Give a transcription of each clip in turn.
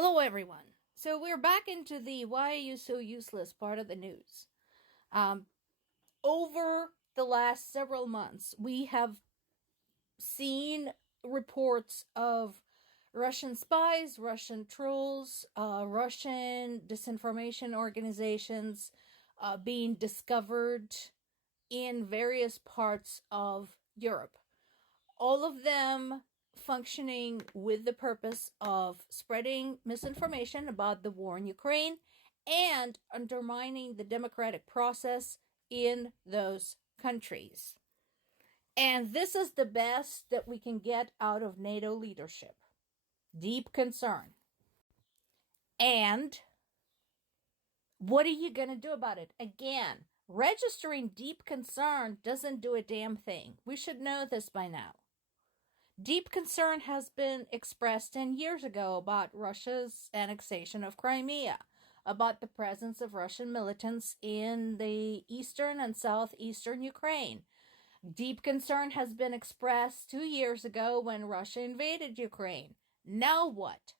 Hello, everyone. So we're back into the "Why are you so useless" part of the news. Um, Over the last several months, we have seen reports of Russian spies, Russian trolls, Russian disinformation organizations being discovered in various parts of Europe. All of them functioning with the purpose of spreading misinformation about the war in Ukraine and undermining the democratic process in those countries. And this is the best that we can get out of NATO leadership. Deep concern. And what are you going to do about it? Again, registering deep concern doesn't do a damn thing. We should know this by now. Deep concern has been expressed 10 years ago about Russia's annexation of Crimea, about the presence of Russian militants in the eastern and southeastern Ukraine. Deep concern has been expressed 2 years ago when Russia invaded Ukraine. Now what?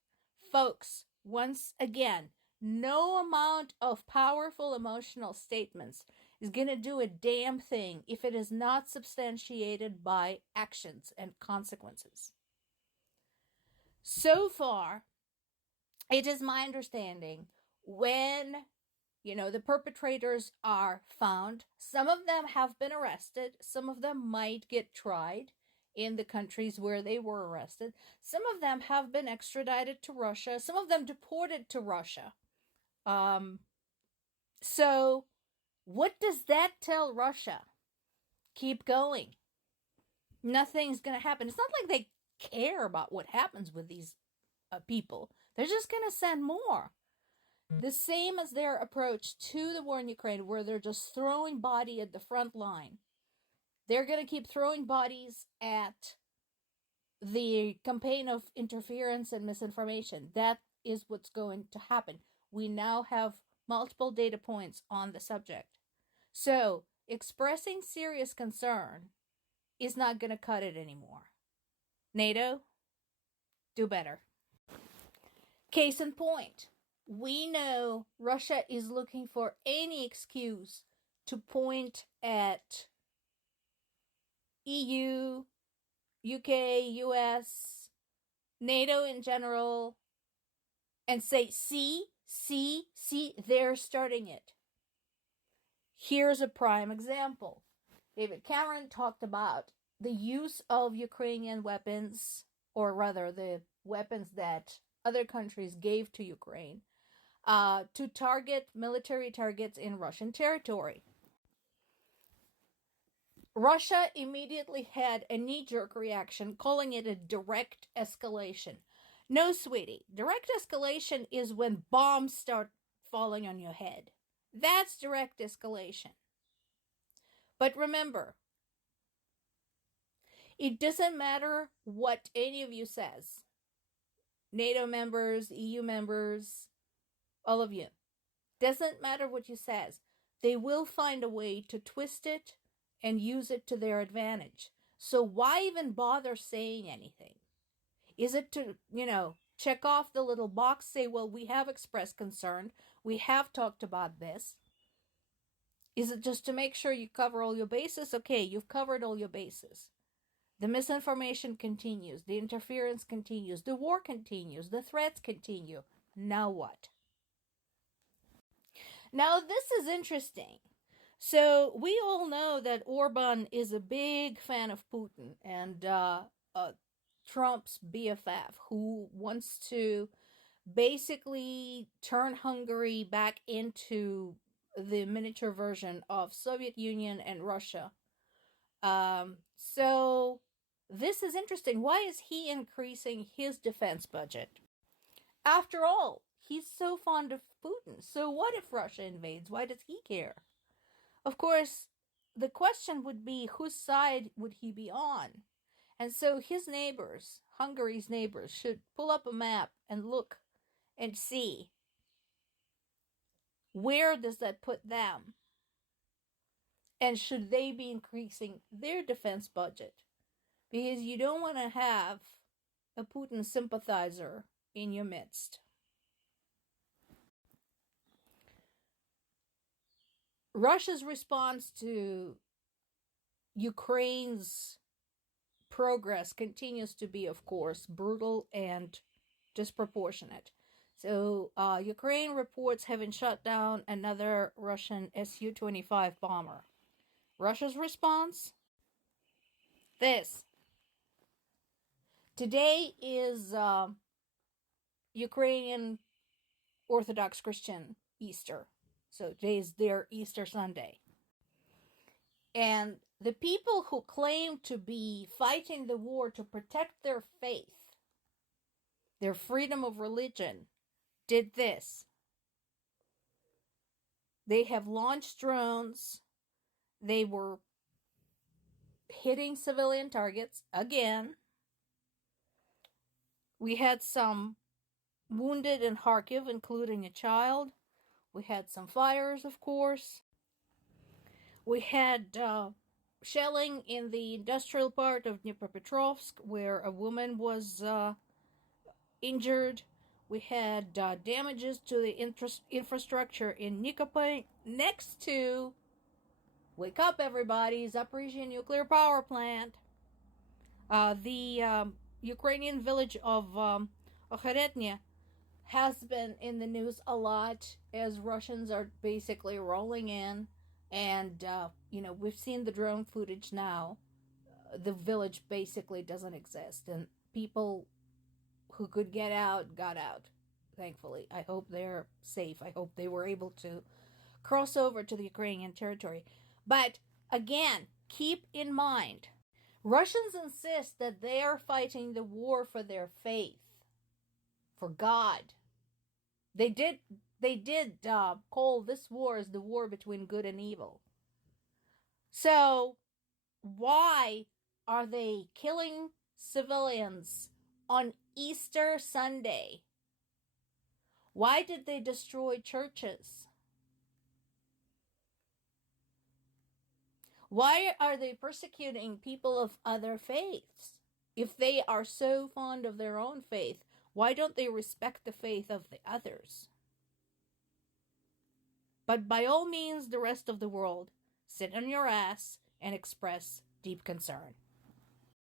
Folks, once again, no amount of powerful emotional statements is going to do a damn thing if it is not substantiated by actions and consequences. So far, it is my understanding when the perpetrators are found, some of them have been arrested, some of them might get tried in the countries where they were arrested, some of them have been extradited to Russia, some of them deported to Russia. So what does that tell Russia? Keep going. Nothing's going to happen. It's not like they care about what happens with these people. They're just going to send more. The same as their approach to the war in Ukraine, where they're just throwing body at the front line. They're going to keep throwing bodies at the campaign of interference and misinformation. That is what's going to happen. We now have multiple data points on the subject. So, expressing serious concern is not going to cut it anymore. NATO, do better. Case in point, we know Russia is looking for any excuse to point at EU, UK, US, NATO in general, and say, see, they're starting it. Here's a prime example. David Cameron talked about the use of Ukrainian weapons, or rather the weapons that other countries gave to Ukraine, to target military targets in Russian territory. Russia immediately had a knee-jerk reaction, calling it a direct escalation. No, sweetie, direct escalation is when bombs start falling on your head. That's direct escalation. But remember, it doesn't matter what any of you says. NATO members, EU members, all of you. Doesn't matter what you says. They will find a way to twist it and use it to their advantage. So why even bother saying anything? Is it to, check off the little box, say, well, we have expressed concern, we have talked about this? Is it just to make sure you cover all your bases? Okay, you've covered all your bases. The misinformation continues, the interference continues, the war continues, the threats continue. Now what? Now this is interesting. So we all know that Orban is a big fan of Putin and Trump's BFF, who wants to basically turn Hungary back into the miniature version of Soviet Union and Russia. So this is interesting. Why is he increasing his defense budget? After all, he's so fond of Putin. So what if Russia invades? Why does he care? Of course, the question would be, whose side would he be on? And so his neighbors, Hungary's neighbors, should pull up a map and look and see, where does that put them? And should they be increasing their defense budget? Because you don't want to have a Putin sympathizer in your midst. Russia's response to Ukraine's progress continues to be, of course, brutal and disproportionate. So, Ukraine reports having shot down another Russian Su-25 bomber. Russia's response? This. Today is Ukrainian Orthodox Christian Easter. So today is their Easter Sunday. And the people who claim to be fighting the war to protect their faith, their freedom of religion, did this. They have launched drones. They were hitting civilian targets again. We had some wounded in Kharkiv, including a child. We had some fires, of course. We had shelling in the industrial part of Dnipropetrovsk, where a woman was injured. We had damages to the infrastructure in Nikopol, next to, wake up everybody, Zaporizhzhia nuclear power plant. The Ukrainian village of Okharetnya has been in the news a lot as Russians are basically rolling in. And, we've seen the drone footage now. The village basically doesn't exist. And people who could get out, got out, thankfully. I hope they're safe. I hope they were able to cross over to the Ukrainian territory. But, again, keep in mind, Russians insist that they are fighting the war for their faith, for God. They did call this war as the war between good and evil. So, why are they killing civilians on Easter Sunday? Why did they destroy churches? Why are they persecuting people of other faiths? If they are so fond of their own faith, why don't they respect the faith of the others? But by all means, the rest of the world, sit on your ass and express deep concern.